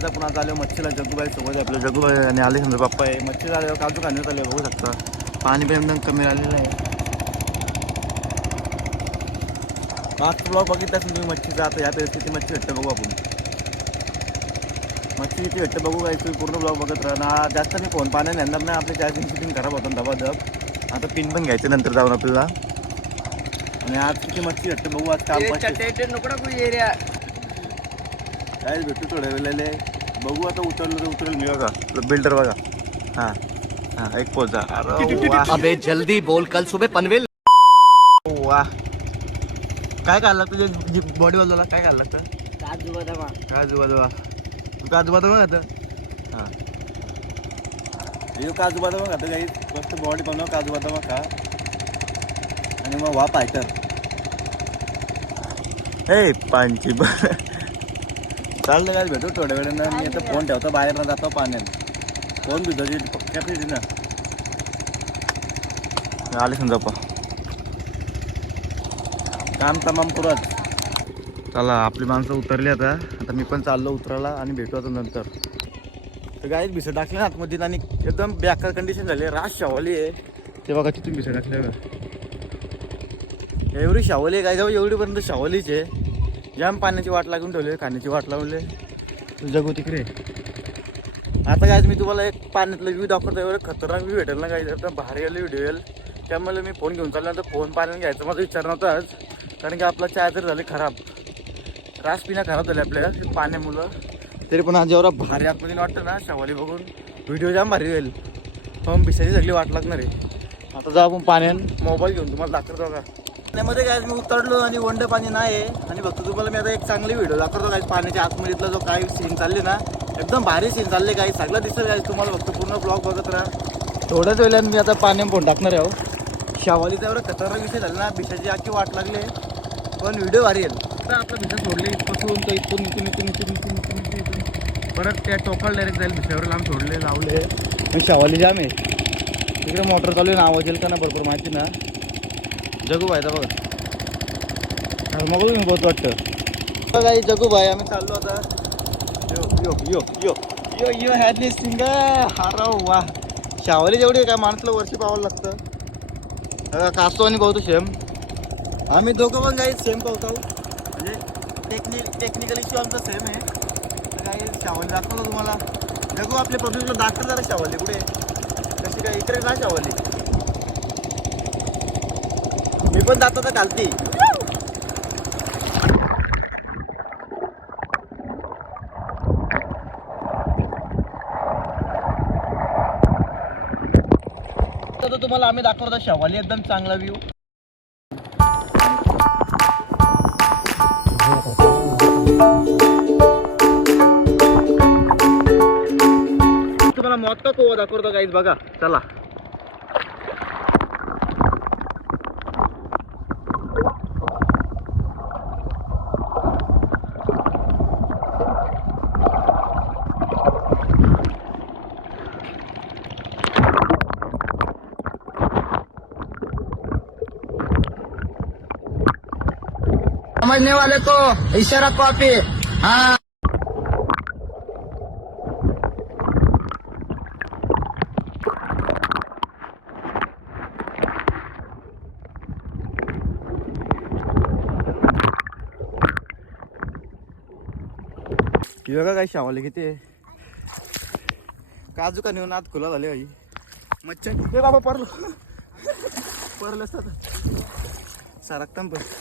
गायचा पुन्हा आले मच्छीला. जगूबाई सोबत आहे आपल्या जगूबाई आणि आले समजा बाप्पा आहे. मच्छी झाल्यावर काजू खाण्यात आले. बघू शकता. पाणी पण एकदम कमी राहिलेलं आहे. मागचा ब्लॉग बघितला तुम्ही मच्छीचा. आता या परिस्थिती मच्छी भेटतं बघू आपण. मच्छी किती भेटतं बघू काय तुम्ही पूर्ण ब्लॉग बघत राहा. जास्त मी फोन. पाण्याने नेणार नाही. आपल्या चार्जिंग फिटिंग खराब होतं दबा दब आता पिन पण घ्यायचं नंतर जाऊन आपल्याला. आणि आज किती मच्छी भेटतं बघू. आज काम एरिया. काय भेटू थोड्या वेळेला. बघू आता उतरलं तर उतरेल मी बघा. बिल्डर बघा. हां हां एक पोचा अरे वा. अबे जल्दी बोल कल सुबह पनवेल वा. काय काय लागतं तुझ्या बॉडी बाजूला काय काय लागतं? काजू बदाम. काजू बदाम. तू काजू बदाम खातं? हां. हे काजू बदाम खातं काही फक्त बॉडी बनव काजू बदाम खा. आणि मग वा फायटर हे पानची ब चाललं काय भेटू थोड्या वेळानं. मी आता फोन ठेवतो बाहेर ना जातो पाण्यात फोन दुधाची कॅपॅसिटी ना आले समजा पा काम तमाम पुरत. चला आपली माणसं उतरली आता. आता मी पण चाललो उतरायला आणि भेटू आता नंतर. तर गाईच भिसं टाकले ना आतमध्ये आणि एकदम बेकार कंडिशन झाली. रास शावली आहे. ते बघा तिथून भिसं टाकले बघा. एवढी शावली आहे काय जाऊ एवढीपर्यंत शावलीच आहे. जाम पाण्याची वाट लागून ठेवली खाण्याची वाट लावली. जगू तिकडे. आता काय मी तुम्हाला एक पाण्यातलं व्ह्यू दाखवतो एवढं खतरनाक व्ह्यू भेटेल ना काय एकदम भारी आलं व्हिडिओ येईल. त्यामुळे मी फोन घेऊन चालला तर फोन पाण्याने घ्यायचा माझा विचार नव्हताच कारण की आपला चार्जर झाले खराब. रास पिण्या खराब झाले आपल्या पाण्यामुळं. तरी पण आज एवढा भारी आतमध्ये वाटतं ना शवाली बघून. व्हिडिओ जाम भारी होईल. पण बिसाची सगळी वाट लागणार आहे. आता जाऊ आपण पाण्यान मोबाईल घेऊन तुम्हाला दाखवतो का पाण्यामध्ये काय मी उतरलो आणि वंड पाणी नाही आहे आणि फक्त तुम्हाला मी आता एक चांगली व्हिडिओ दाखवतो काय पाण्याच्या आतमधीतला जो काही सीन चालले ना एकदम भारी सीन चालले काही सगळं दिसत काय तुम्हाला फक्त पूर्ण ब्लॉग बघत राहा. थोड्याच वेळाने मी आता पाण्यात फोन टाकणार आहे हो. शावालीचा एवढा खतरनाक विषय झाला ना बिशाची आखी वाट लागले. पण व्हिडिओ भारी येईल आता आपलं भिसा सोडले इथपासून तर इथून इथून इथून इथून इथून इथून इथून इथून परत त्या टोकाला डायरेक्ट जाईल भिसावर लांब सोडले लावले. पण शावाली जाम आहे. तिकडे मोटर चालू आहे ना आवाज येईल का ना बरोबर माहिती ना. जगू भाई बघा मग मी बहुत वाटतं. बघा जगू भाई आम्ही चाललो आता. यो यो यो यो. यो यो हॅड लिस्टिंग हारा वा. शावली जेवढी आहे काय माणसाला वर्षी पाहावं लागतं. कासतो आणि भाऊ सेम आम्ही दोघं पण काही सेम पावतो. म्हणजे टेक्निक टेक्निकल इश्यू आमचा सेम आहे. तर काही शावली दाखवलं तुम्हाला. जगू आपल्या पब्लिकला दाखल जरा शावली कुठे कशी काय इकडे ना शावली? मी पण जातो तर घालती तर तुम्हाला आम्ही दाखवतो शवाली एकदम चांगला व्ह्यू तुम्हाला मोठा कोवा दाखवतो काहीच बघा चला. समझने वाले को इशारा कॉपी हाँ. ही बघा काय शावाले किती काजू का नेऊन आत खुला झाले भाई मच्छर. हे बाबा परलं. परलं असतात. सारखताम पण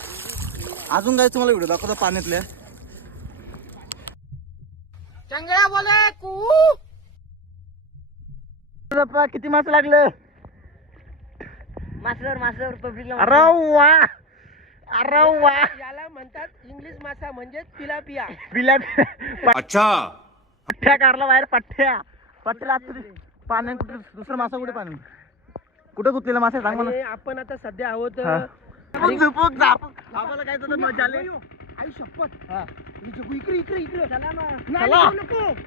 अजून काय तुम्हाला व्हिडिओ दाखवतो पाण्यातल्या चंगळा बोले कू. किती मास लागलं? मासवर मासवर पब्लिकला अरे वा अरे वा याला म्हणतात इंग्लिश मासा म्हणजे पिलापिया. पिल्या अच्छा. पठ्ठ्या कारला बाहेर पठ्ठ्या. पठ्ठ्याला पाण्यात कुठे दुसरा मासा कुठे पाणी? कुठे गुतलेला मासा सांग मला. आपण आता सध्या आहोत. झुपूक झापूक आम्हाला काय तर मजा आली? आई शपथ. हा. इकडे इकडे इकडे. चला.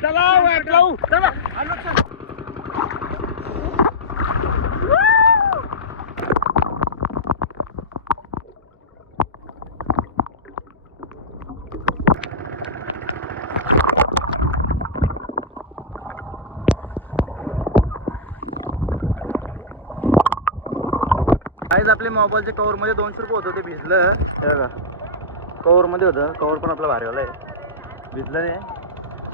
चला वाट लावू. चला. आलो, चला. काहीच आपले मोबाईलचे कवर मध्ये दोनशे रुपये होतं ते भिजलं. हे बघा. कवर मध्ये होतं. कवर पण आपलं भारी आहे. भिजलं नाही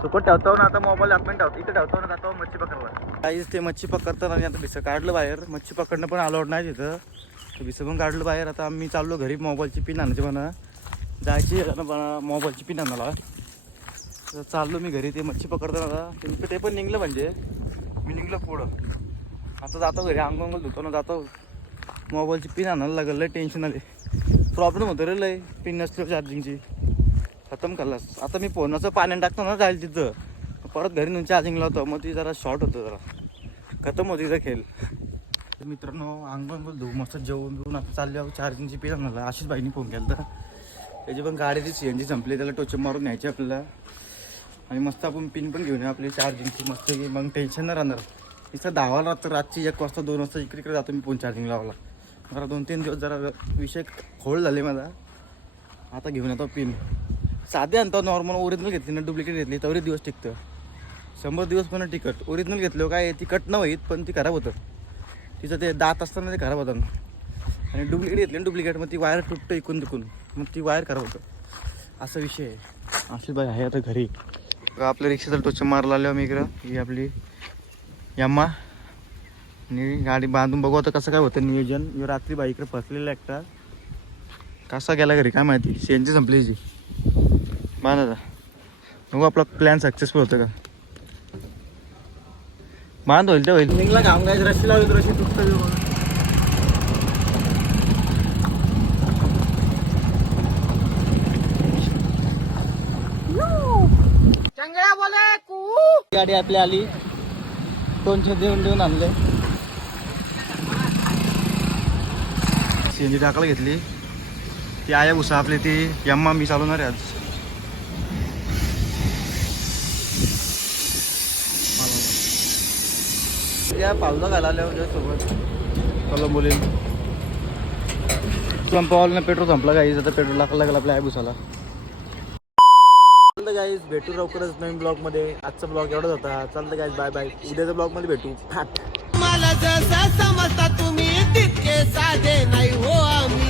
सुकट ठेवतो ना आता मोबाईल आपण ठेवतो. इथं ठेवतो ना आता मच्छी पकडला. काहीच ते मच्छी पकडतात आणि आता भिसं काढलं बाहेर. मच्छी पकडणं पण अलाउड नाही तिथं. भिसं पण काढलं बाहेर. आता आम्ही चाललो घरी मोबाईलची पिन आणायची म्हणा. जायची म्हणा मोबाईलची पिन आणायला. तर चाललो मी घरी ते मच्छी पकडताना ते ते पण निघलं म्हणजे. मी निघलं पुढं. आता जातो घरी. अंग अंग धुतो ना जातो. मोबाईलची पिन आणायला लागलं लय टेन्शन आले. प्रॉब्लेम होतो रे लय पिन नसतो चार्जिंगची खतम खाल्लास आता मी फोनाचं पाण्यात टाकतो ना जाईल तिथं. परत घरी नेऊन चार्जिंग लावतो मग ती जरा शॉर्ट होतं जरा. खतम होती तिथं खेळ. तर मित्रांनो अंग अंग धू मस्त जेवून बिवून आता चालले आहो चार्जिंगची पिन आणायला. आशिष बाईनी फोन केला तर त्याची पण गाडीची सी एन जी संपली. त्याला टोचे मारून न्यायची आपल्याला. आणि मस्त आपण पिन पण घेऊन येऊ आपली चार्जिंगची मस्त मग टेन्शन नाही राहणार. इथं दहा रात्र रातची एक वाजता दोन वाजता इकडे इकडे जातो मी फोन चार्जिंग लावला जरा दोन तीन दिवस जरा विषय खोल झाले माझा. आता घेऊन येतो पिन साधे आणतो नॉर्मल ओरिजिनल घेतली ना डुप्लिकेट घेतली तरी दिवस टिकतं. शंभर दिवस पण टिकट ओरिजिनल घेतलं काय ती कट न होईत पण ती खराब होतं. तिचं ते दात असताना ते खराब होतं. आणि डुप्लिकेट घेतली ना डुप्लिकेट मग ती वायर तुटतं इकून तिकून. मग ती वायर खराब होतं. असा विषय आहे. अशी बाई आहे आता घरी. आपल्या रिक्षाचा टोच मारला आलो मी इकडं. ही आपली यम्मा. आणि गाडी बांधून बघू आता कसं काय होतं नियोजन. ह्यो रात्री बाईकडे फसलेला एकटा. कसा गेला घरी काय माहिती? सीएनजी संपली जी. बांधा बघू आपला प्लॅन सक्सेसफुल होतं का? बांध होईल ते होईल. निघला काम काय रशी लावली रशी तुटतं चंगळा बोले कू. गाडी आपली आली. दोनशे देऊन देऊन आणले. सीएनजी टाकायला घेतली. ती आया उसा आपली ती यम्मा मी चालवणार आहे आज. त्या पावला घालायला सोबत. कोलंबोली संपवाला पेट्रोल संपला गाईज आता पेट्रोल टाकायला लागला आपल्या आयबुसाला चालतं गाईज भेटू लवकरच नवीन ब्लॉगमध्ये. आजचा ब्लॉग एवढाच होता. चालतं गाईज बाय बाय उद्याच्या ब्लॉगमध्ये भेटू. मला जसा समजता तुम्ही साधे नाही हो आम्ही